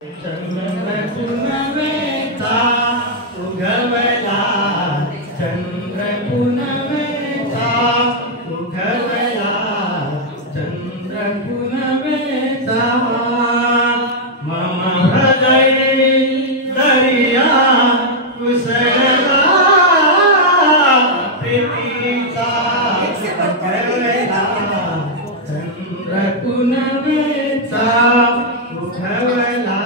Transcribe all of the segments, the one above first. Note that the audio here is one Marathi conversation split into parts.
चंद्र पुनवेचा उगवला, चंद्र पुनवेचा उगवला, चंद्र पुनवेचा मम हृदय दर्या कुसळला, प्रीतीचा उगवला, चंद्र पुनवेचा उगवला,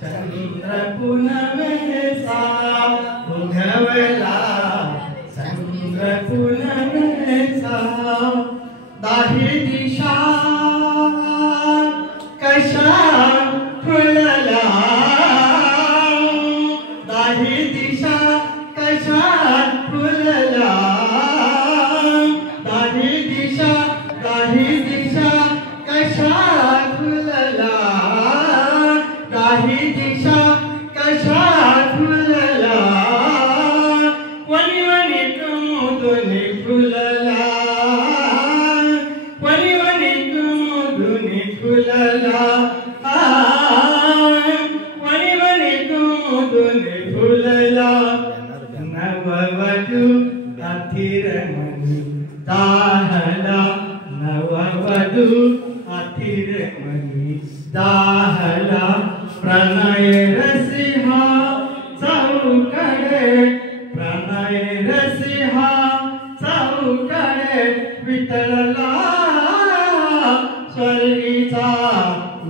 चंद्र पुनवेचा उगवला, चंद्र पुनवेचा दाही दिशा कशा फुलला, दाही दिशा कशा फुलला, दाही दिशा कशा फुलला, दाही दिशा कशा फुलला, वनी वनी कुमुदुनी फुलला, वनी वनी कुमुदुनी फुलला, वनी वनी कुमुदुनी फुलला, नववधू अथिरमणी दाहला, नववधू अथिरमणी दाहला, प्रणय रसिहा चौकडे, प्रणय रसिहा चौकडे वितळला, स्वर्गीचा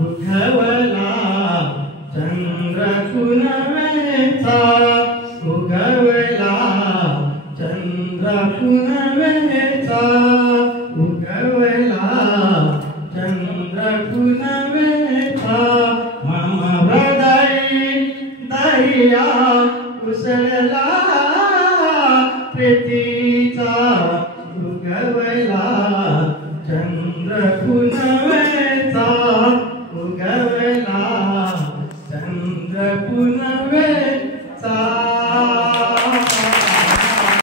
उगवला, चंद्र पुनवेचा उगवला, चंद्र पुनवेचा उगवला, चंद्र पुनवेचा मम हृदय दर्या कुसळला, प्रीतीचा उगवला,